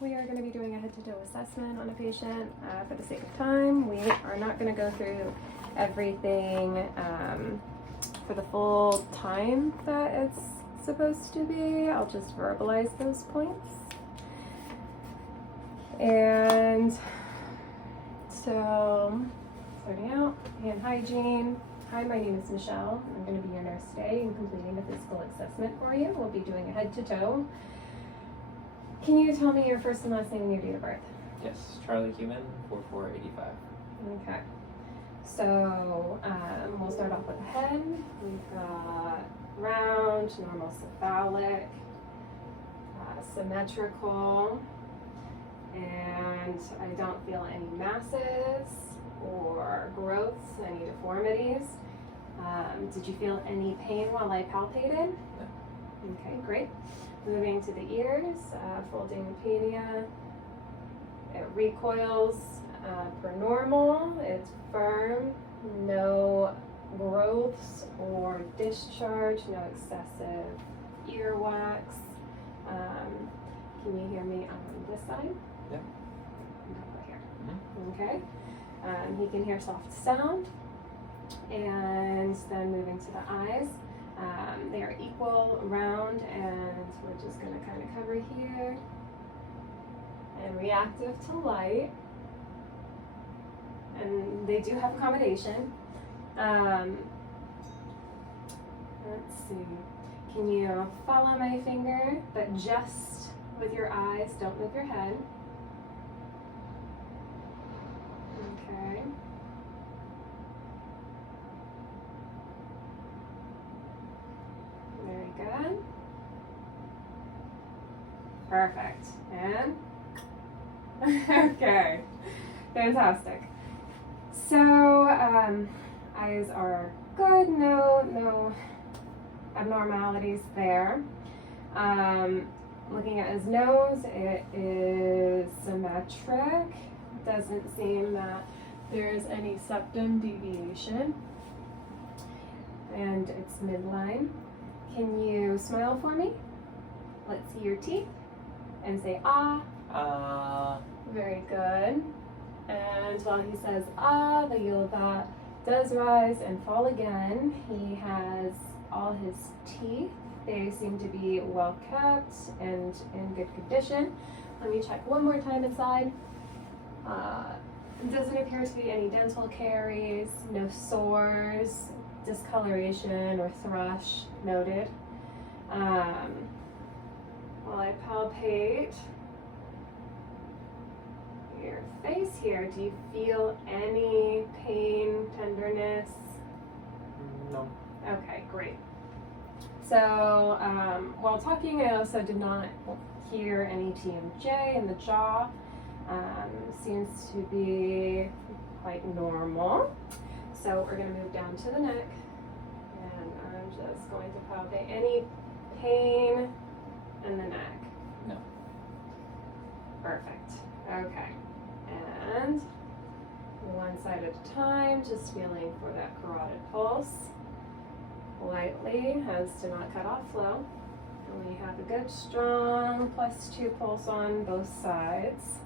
we are going to be doing a head-to-toe assessment on a patient. For the sake of time, we are not going to go through everything for the full time that it's supposed to be. I'll just verbalize those points. And so, starting out, hand hygiene. Hi, my name is Michelle. I'm going to be your nurse today and completing the physical assessment for you. We'll be doing a head-to-toe. Can you tell me your first and last name and your date of birth? Yes, Charlie Human, 4485. Okay. So we'll start off with the head. We've got round, normal cephalic, symmetrical, and I don't feel any masses or growths, any deformities. Did you feel any pain while I palpated? No. Okay, great. Moving to the ears, folding the pedia. It recoils per normal. It's firm. No growths or discharge. No excessive earwax. Can you hear me on this side? Yeah. Over here. Mm-hmm. Okay. He can hear soft sound. And then moving to the eyes. They are equal, round, and we're just going to kind of cover here. And reactive to light. And they do have accommodation. Let's see. Can you follow my finger, but just with your eyes, don't move your head. Okay. Very good. Perfect. And okay. Fantastic. So eyes are good. No abnormalities there. Looking at his nose, it is symmetric. Doesn't seem that there's any septum deviation. And it's midline. Can you smile for me? Let's see your teeth and say ah. Very good. And while he says ah, the uvula does rise and fall again. He has all his teeth. They seem to be well kept and in good condition. Let me check one more time inside. Doesn't appear to be any dental caries, no sores, discoloration or thrush noted. While I palpate your face here, do you feel any pain, tenderness? No. Okay, great. So while talking, I also did not hear any TMJ in the jaw. Seems to be quite normal. So we're going to move down to the neck, and I'm just going to palpate any pain in the neck. No. Perfect. Okay. And one side at a time, just feeling for that carotid pulse. Lightly, as to not cut off flow. And we have a good strong +2 pulse on both sides.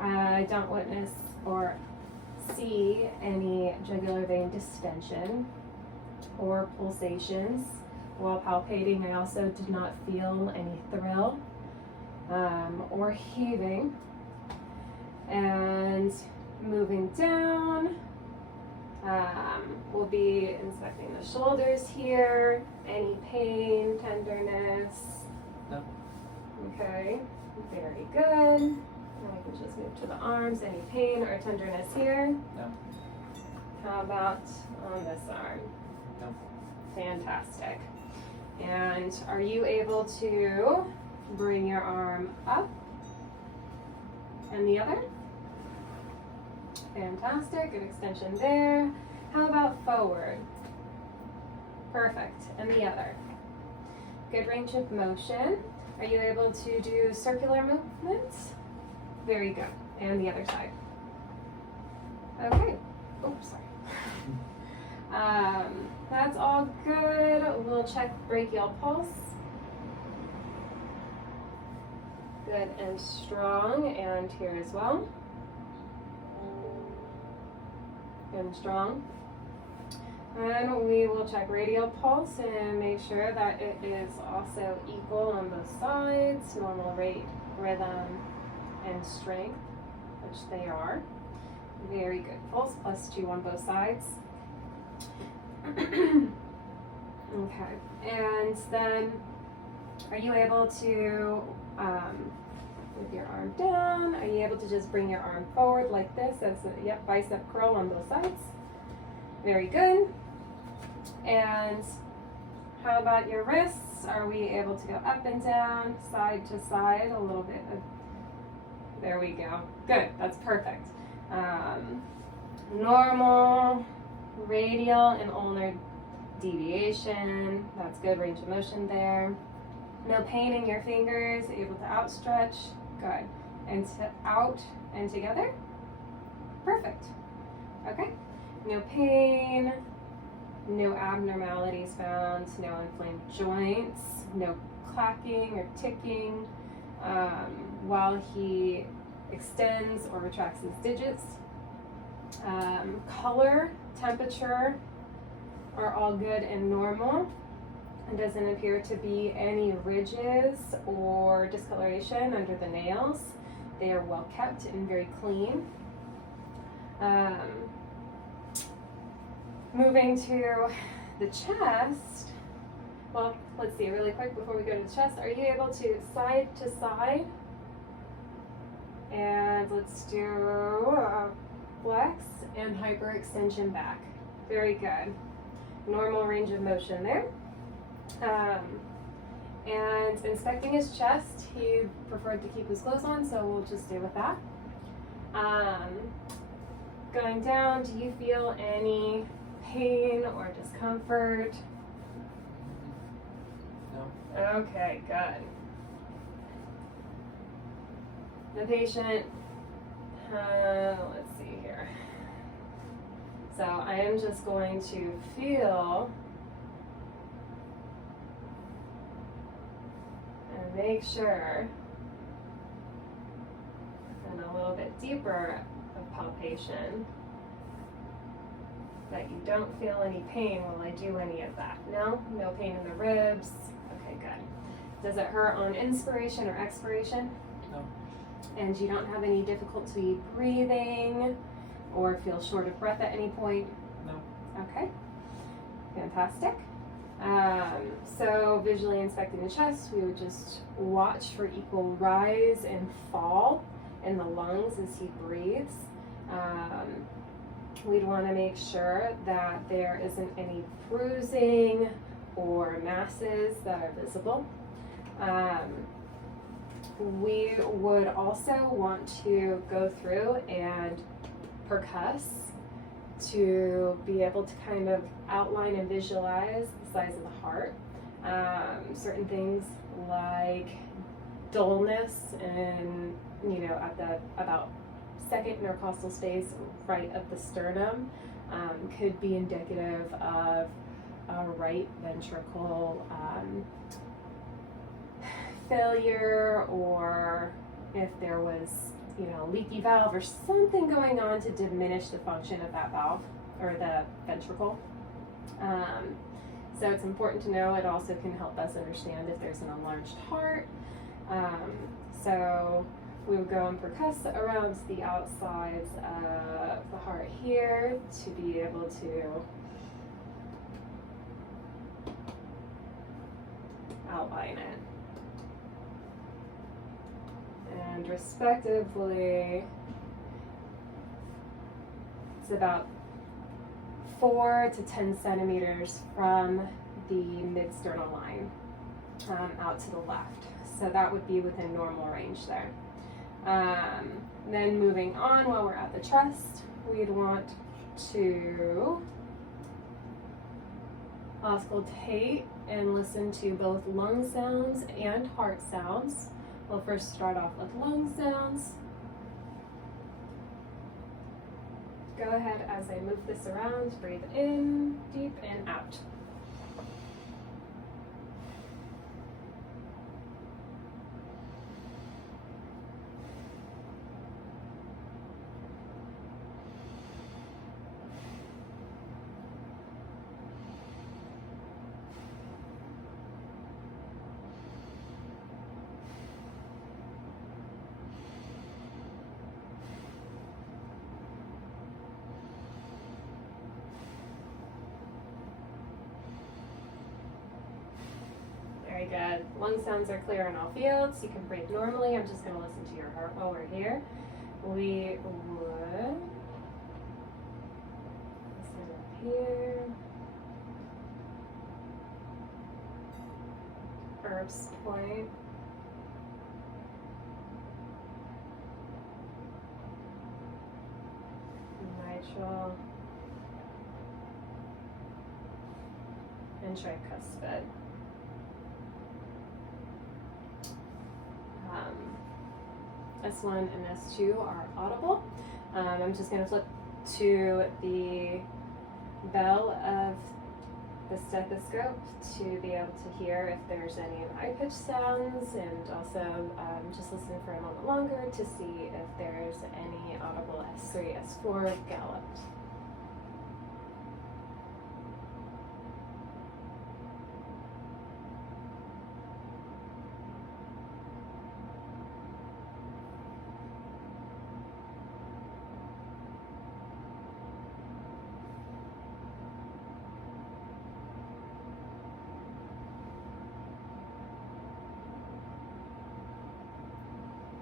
I don't witness or see any jugular vein distension or pulsations. While palpating, I also did not feel any thrill or heaving. And moving down, we'll be inspecting the shoulders here. Any pain, tenderness? No. Okay, very good. Now we can just move to the arms. Any pain or tenderness here? No. How about on this arm? No. Fantastic. And are you able to bring your arm up and the other? Fantastic, good extension there. How about forward? Perfect, and the other. Good range of motion. Are you able to do circular movements? Very good, and the other side. Okay, oh, sorry. That's all good. We'll check brachial pulse. Good and strong, and here as well. Good and strong. And we will check radial pulse and make sure that it is also equal on both sides, normal rate, rhythm, and strength, which they are. Very good. Pulse +2 on both sides. Okay, and then are you able to, with your arm down, are you able to just bring your arm forward like this as a, yep, bicep curl on both sides? Very good. And how about your wrists? Are we able to go up and down, side to side, a little bit of, there we go. Good, that's perfect. Normal, radial, and ulnar deviation. That's good range of motion there. No pain in your fingers, able to outstretch. Good. And out and together. Perfect. Okay. No pain, no abnormalities found, no inflamed joints, no clacking or ticking while he extends or retracts his digits. Color, temperature are all good and normal. It doesn't appear to be any ridges or discoloration under the nails. They are well kept and very clean. Moving to the chest, well, let's see really quick before we go to the chest. Are you able to side? And let's do flex and hyperextension back. Very good. Normal range of motion there. And inspecting his chest, he preferred to keep his clothes on, so we'll just stay with that. Going down, do you feel any pain or discomfort? No. Okay, good. The patient, let's see here. So I am just going to feel and make sure, and a little bit deeper of palpation, that you don't feel any pain while I do any of that. No? No pain in the ribs? Okay, good. Does it hurt on inspiration or expiration? No. And you don't have any difficulty breathing or feel short of breath at any point? No. Okay, fantastic. So visually inspecting the chest, we would just watch for equal rise and fall in the lungs as he breathes. We'd want to make sure that there isn't any bruising or masses that are visible. We would also want to go through and percuss to be able to kind of outline and visualize the size of the heart. Certain things like dullness and, at the about second intercostal space right of the sternum could be indicative of a right ventricle failure, or if there was leaky valve or something going on to diminish the function of that valve or the ventricle. So it's important to know. It also can help us understand if there's an enlarged heart. So we would go and percuss around the outsides of the heart here to be able to outline it. And respectively, it's about 4 to 10 centimeters from the mid-sternal line out to the left. So that would be within normal range there. Then moving on, while we're at the chest, we'd want to auscultate and listen to both lung sounds and heart sounds. We'll first start off with lung sounds. Go ahead as I move this around, breathe in, deep, and out. good. Lung sounds are clear in all fields. You can breathe normally. I'm just going to listen to your heart while we're here. We would listen up here. Herb's Point. Mitral. And tricuspid. S1 and S2 are audible. I'm just going to flip to the bell of the stethoscope to be able to hear if there's any high-pitched sounds, and also just listen for a moment longer to see if there's any audible S3, S4 galloped.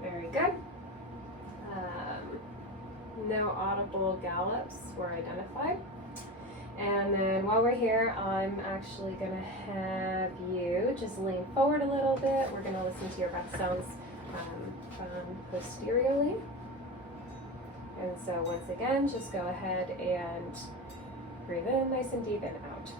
Very good. No audible gallops were identified. And then while we're here, I'm actually going to have you just lean forward a little bit. We're going to listen to your breath sounds posteriorly. And so once again, just go ahead and breathe in nice and deep and out.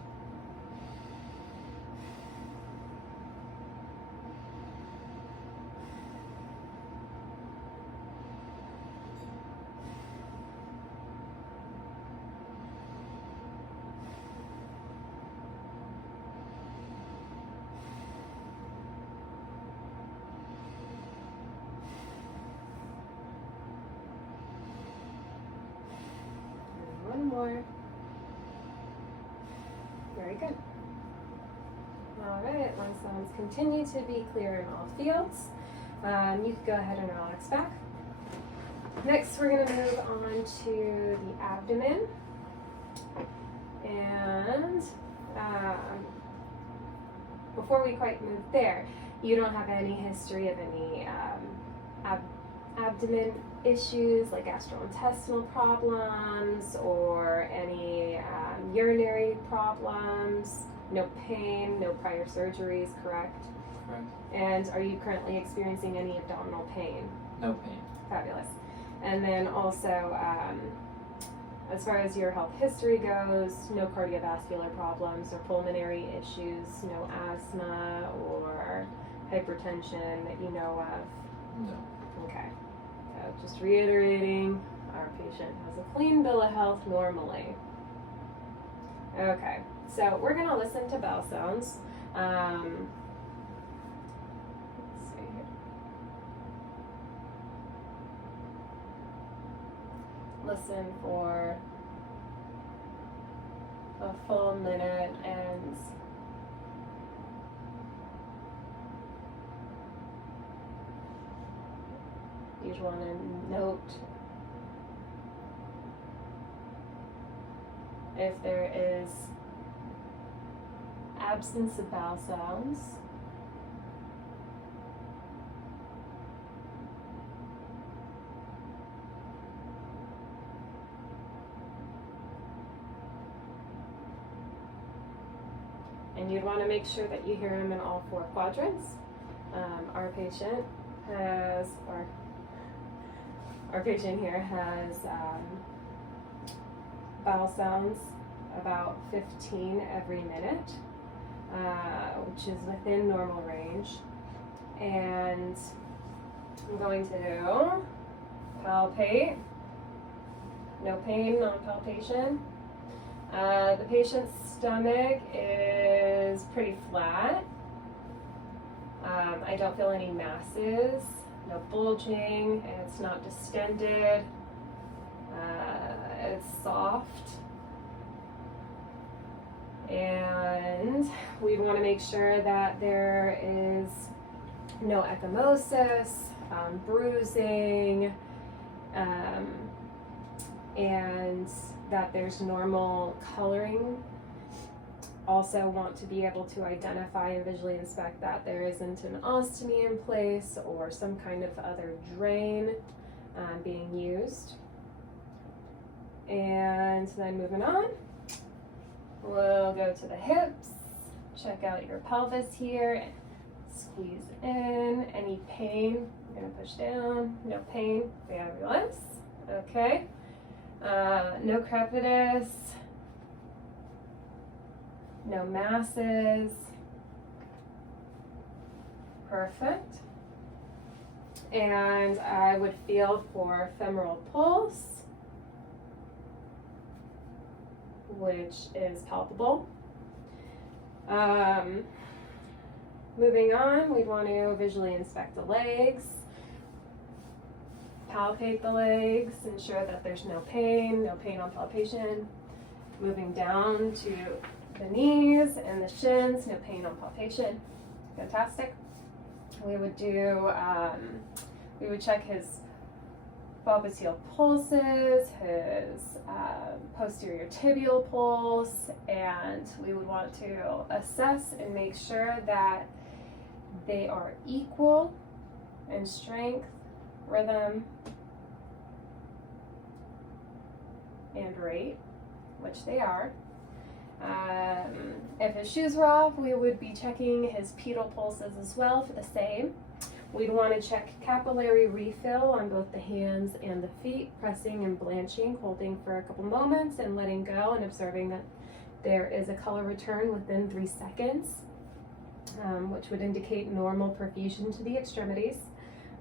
One more. Very good. All right, lung sounds continue to be clear in all fields. You can go ahead and relax back. Next, we're going to move on to the abdomen. And before we quite move there, you don't have any history of any abdomen issues like gastrointestinal problems or any urinary problems, no pain, no prior surgeries, correct? Correct. And are you currently experiencing any abdominal pain? No pain. Fabulous. And then also, as far as your health history goes, no cardiovascular problems or pulmonary issues, no asthma or hypertension that you know of? No. Okay. So just reiterating, our patient has a clean bill of health normally. Okay, so we're going to listen to bell sounds. Let's see here. Listen for a full minute and you just want to note if there is absence of bowel sounds. And you'd want to make sure that you hear him in all four quadrants. Our patient has, or our patient here has bowel sounds about 15 every minute, which is within normal range. And I'm going to palpate. No pain on palpation. The patient's stomach is pretty flat. I don't feel any masses, no bulging, it's not distended, it's soft. And we want to make sure that there is no ecchymosis, bruising, and that there's normal coloring also want to be able to identify and visually inspect that there isn't an ostomy in place or some kind of other drain being used. And then moving on, we'll go to the hips, check out your pelvis here, squeeze in, any pain, I'm gonna push down, no pain, fabulous, okay. No crepitus, no masses, perfect. And I would feel for femoral pulse, which is palpable. Moving on, we want to visually inspect the legs, palpate the legs, ensure that there's no pain on palpation. Moving down to the knees and the shins, no pain on palpation. Fantastic. We would do, we would check his bulboceal pulses, his posterior tibial pulse, and we would want to assess and make sure that they are equal in strength, rhythm, and rate, which they are. If his shoes were off, we would be checking his pedal pulses as well for the same. We'd want to check capillary refill on both the hands and the feet, pressing and blanching, holding for a couple moments and letting go and observing that there is a color return within 3 seconds, which would indicate normal perfusion to the extremities.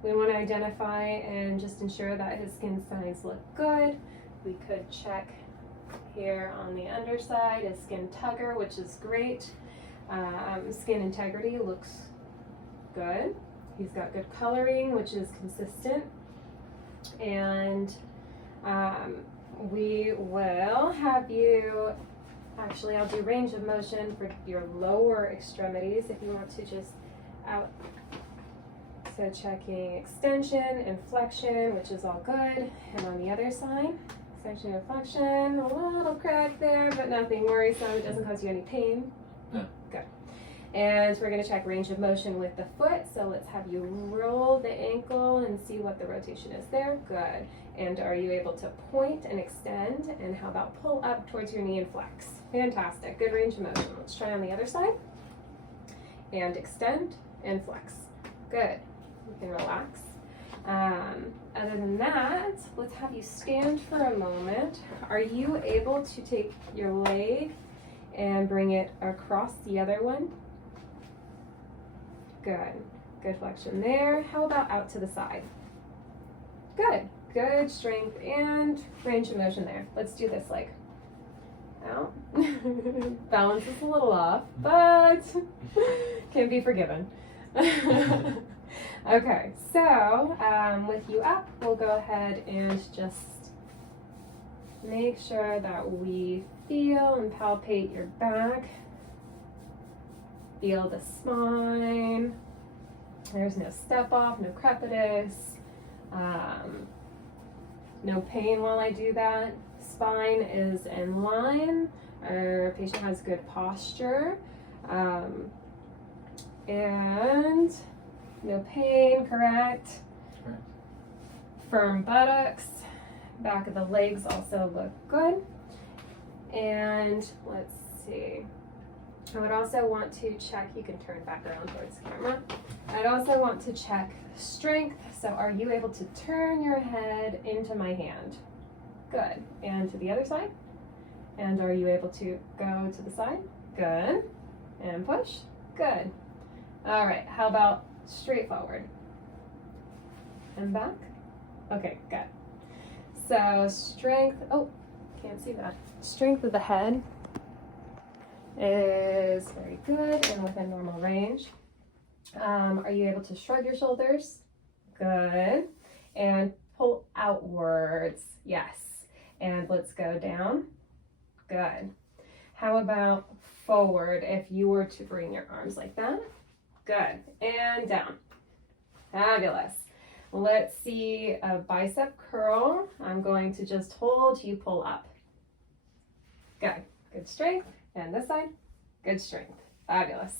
We want to identify and just ensure that his skin signs look good. We could check here on the underside is skin tugger, which is great. Skin integrity looks good. He's got good coloring, which is consistent. And we will have you, actually I'll do range of motion for your lower extremities if you want to just out. So checking extension and flexion, which is all good. And on the other side, extension and flexion, a little crack there, but nothing worrisome. It doesn't cause you any pain. No. Good. And we're going to check range of motion with the foot. So let's have you roll the ankle and see what the rotation is there. Good. And are you able to point and extend? And how about pull up towards your knee and flex? Fantastic. Good range of motion. Let's try on the other side. And extend and flex. Good. You can relax. Other than that, let's have you stand for a moment. Are you able to take your leg and bring it across the other one? Good. Good flexion there. How about out to the side? Good. Good strength and range of motion there. Let's do this leg. Out. Balance is a little off, but can be forgiven. Okay, so with you up, we'll go ahead and just make sure that we feel and palpate your back. Feel the spine. There's no step off, no crepitus, no pain while I do that. Spine is in line. Our patient has good posture. And no pain, correct? Correct. Firm buttocks. Back of the legs also look good. And let's see. I would also want to check, you can turn back around towards the camera. I'd also want to check strength. So are you able to turn your head into my hand? Good. And to the other side. And are you able to go to the side? Good. And push. Good. All right. How about straight forward and back? Okay, good. So strength, oh, can't see that. Strength of the head is very good and within normal range. Are you able to shrug your shoulders? Good. And pull outwards. Yes. And let's go down. Good. How about forward if you were to bring your arms like that? Good. And down. Fabulous. Let's see a bicep curl. I'm going to just hold, you pull up. Good. Good strength. And this side. Good strength. Fabulous.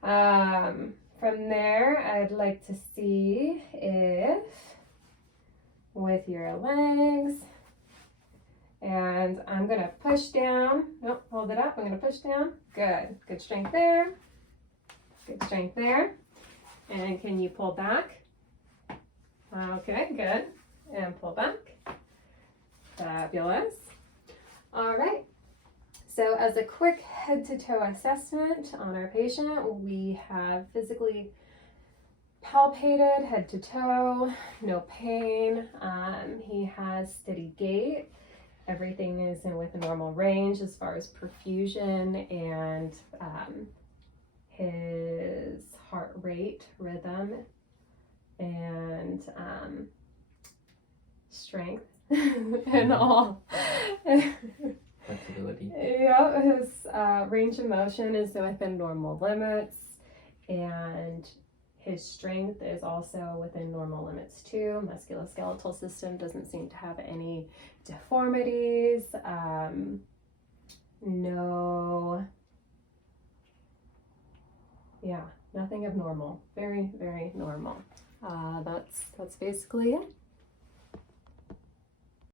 From there, I'd like to see if with your legs, and I'm gonna push down. Nope, hold it up. I'm gonna push down. Good. Good strength there. Good strength there. And can you pull back? Okay, good. And pull back. Fabulous. All right. So as a quick head to toe assessment on our patient, we have physically palpated head to toe, no pain. He has steady gait. Everything is within normal range as far as perfusion and his heart rate, rhythm, and strength and all. Flexibility. Yeah, his range of motion is within normal limits, and his strength is also within normal limits too. Musculoskeletal system doesn't seem to have any deformities. Nothing abnormal. Very, very normal. That's basically it.